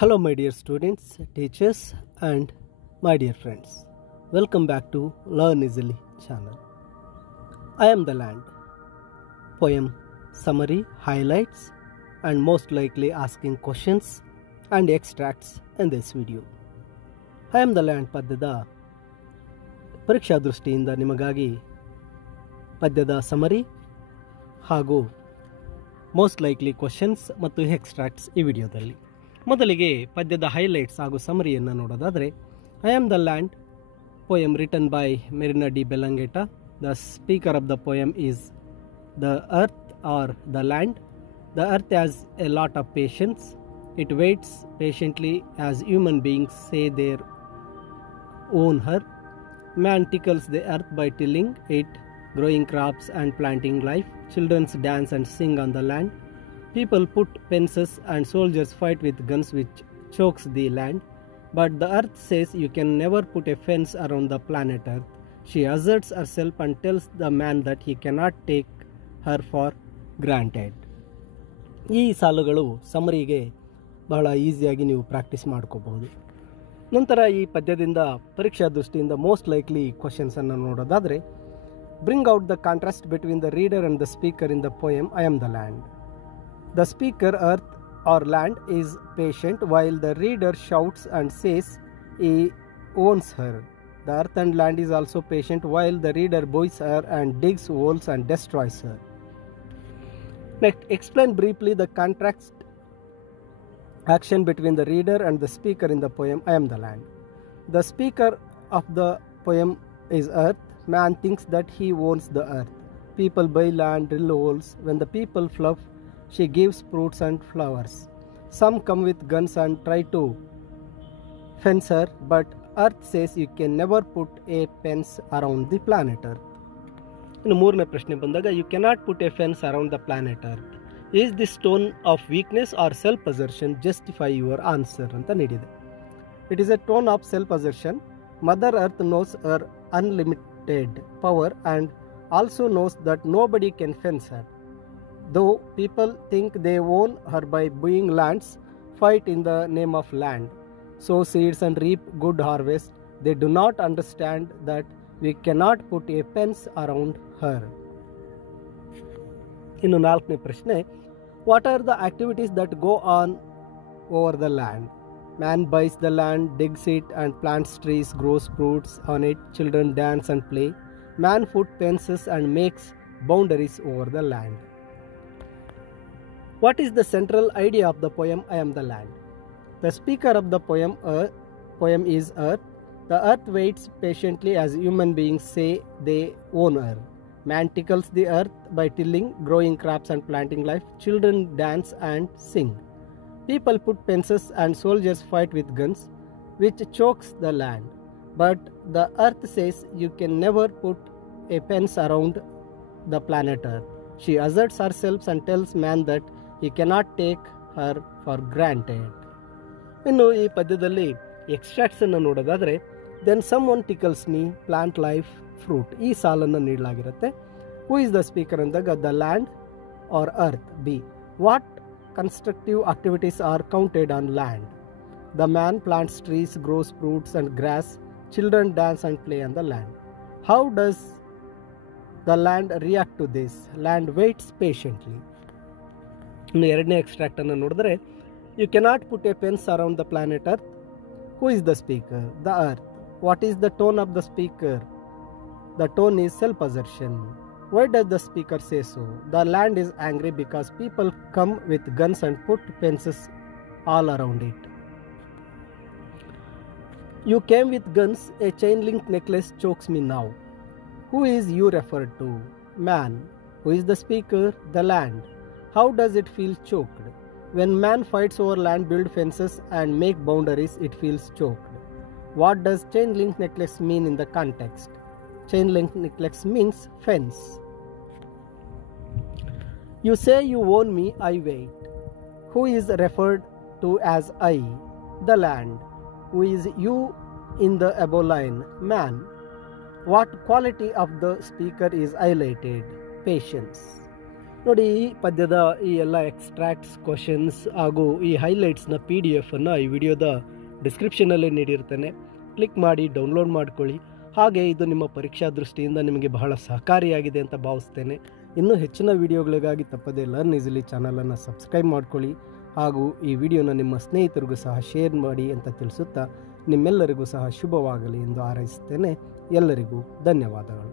Hello, my dear students, teachers, and my dear friends. Welcome back to Learn Easily channel. I am the land. Poem summary, highlights, and most likely asking questions and extracts in this video. I am the land ಪದ್ಯದ ಪರೀಕ್ಷಾ ದೃಷ್ಟಿಯಿಂದ ನಿಮಗಾಗಿ ಪದ್ಯದ summary ಹಾಗೂ most likely questions ಮತ್ತು extracts ಈ ವಿಡಿಯೋದಲ್ಲಿ. ಮೊದಲಿಗೆ ಪದ್ಯದ ಹೈಲೈಟ್ಸ್ ಹಾಗೂ ಸಮರಿಯನ್ನು ನೋಡೋದಾದರೆ, I am the land poem written by Marina de Bellagente. The speaker of the poem is the earth or the land. The earth has a lot of patience. It waits patiently as human beings say their own her. Man tickles the earth by tilling it, growing crops and planting life. Children dance and sing on the land. People put fences and soldiers fight with guns which chokes the land. But the earth says you can never put a fence around the planet earth. She asserts herself and tells the man that he cannot take her for granted. ಈ ಸಾಲುಗಳು ಸಮರಿಗೆ ಬಹಳ ಈಸಿಯಾಗಿ ನೀವು ಪ್ರಾಕ್ಟೀಸ್ ಮಾಡ್ಕೋಬಹುದು. ನಂತರ ಈ ಪದ್ಯದಿಂದ ಪರೀಕ್ಷಾ ದೃಷ್ಟಿಯಿಂದ ಮೋಸ್ಟ್ ಲೈಕ್ಲಿ ಕ್ವಶನ್ಸನ್ನು ನೋಡೋದಾದರೆ, bring out the contrast between the reader and the speaker in the poem I am the land. The speaker earth or land is patient while the reader shouts and says he owns her. The earth and land is also patient while the reader buys her and digs holes and destroys her. Next, explain briefly the contrast action between the reader and the speaker in the poem I am the land. The speaker of the poem is earth. Man thinks that he owns the earth. People buy land, drill holes. When the people fluff, she gives fruits and flowers. Some come with guns and try to fence her, but earth says you can never put a fence around the planet earth. ಇನ್ನು ಮೂರನೇ ಪ್ರಶ್ನೆ ಬಂದಾಗ, you cannot put a fence around the planet earth. Is this tone of weakness or self assertion justify your answer ಅಂತ ನೀಡಿದೆ. It is a tone of self assertion. Mother earth knows her unlimited power and also knows that nobody can fence her. Though people think they own her by buying lands, fight in the name of land, sow seeds and reap good harvest. They do not understand that we cannot put a fence around her. ಇನ್ನು ನಾಲ್ಕನೇ ಪ್ರಶ್ನೆ, what are the activities that go on over the land? Man buys the land, digs it and plants trees, grows fruits on it. Children dance and play. Man put fences and makes boundaries over the land. What is the central idea of the poem I am the land? The speaker of the poem is earth. The earth waits patiently as human beings say they own her. Man tickles the earth by tilling, growing crops and planting life. Children dance and sing. People put fences and soldiers fight with guns, which chokes the land. But the earth says you can never put a fence around the planet earth. She asserts herself and tells man that he cannot take her for granted. ಇನ್ನು ಈ ಪದ್ಯದಲ್ಲಿ extracts ಅನ್ನು ನೋಡೋದಾದರೆ, then someone tickles me, plant life, fruit, ಈ ಸಾಲನ್ನು ನೀಡಲಾಗಿರುತ್ತೆ. Who is the speaker ಅಂದಾಗ the land or earth. B, what constructive activities are counted on land? The man plants trees, grows fruits and grass. Children dance and play on the land. How does the land react to this? Land waits patiently. ಇನ್ನು ಎರಡನೇ ಎಕ್ಸ್ಟ್ರಾಕ್ಟನ್ನು ನೋಡಿದ್ರೆ, you cannot put a fence around the planet earth. Who is the speaker? The earth. What is the tone of the speaker? The tone is self-assertion. Why does the speaker say so? The land is angry because people come with guns and put fences all around it. You came with guns, a chain link necklace chokes me now. Who is you referred to? Man. Who is the speaker? The land. How does it feel choked? When man fights over land, build fences and make boundaries, it feels choked. What does chain link necklace mean in the context? Chain link necklace means fence. You say you own me, I wait. Who is referred to as I? The land. Who is you in the above line? Man. What quality of the speaker is highlighted? Patience. ನೋಡಿ, ಈ ಪದ್ಯದ ಈ ಎಲ್ಲ extracts, questions ಹಾಗೂ ಈ ಹೈಲೈಟ್ಸ್ನ PDF ಅನ್ನು ಈ ವಿಡಿಯೋದ ಡಿಸ್ಕ್ರಿಪ್ಷನಲ್ಲಿ ನೀಡಿರ್ತೇನೆ. ಕ್ಲಿಕ್ ಮಾಡಿ ಡೌನ್ಲೋಡ್ ಮಾಡ್ಕೊಳ್ಳಿ. ಹಾಗೆ ಇದು ನಿಮ್ಮ ಪರೀಕ್ಷಾ ದೃಷ್ಟಿಯಿಂದ ನಿಮಗೆ ಬಹಳ ಸಹಕಾರಿಯಾಗಿದೆ ಅಂತ ಭಾವಿಸ್ತೇನೆ. ಇನ್ನೂ ಹೆಚ್ಚಿನ ವಿಡಿಯೋಗಳಿಗಾಗಿ ತಪ್ಪದೇ ಲರ್ನ್ ಈಸಿಲಿ ಚಾನಲನ್ನು ಸಬ್ಸ್ಕ್ರೈಬ್ ಮಾಡ್ಕೊಳ್ಳಿ. ಹಾಗೂ ಈ ವಿಡಿಯೋನ ನಿಮ್ಮ ಸ್ನೇಹಿತರಿಗೂ ಸಹ ಶೇರ್ ಮಾಡಿ ಅಂತ ತಿಳಿಸುತ್ತಾ ನಿಮ್ಮೆಲ್ಲರಿಗೂ ಸಹ ಶುಭವಾಗಲಿ ಎಂದು ಹಾರೈಸುತ್ತೇನೆ. ಎಲ್ಲರಿಗೂ ಧನ್ಯವಾದಗಳು.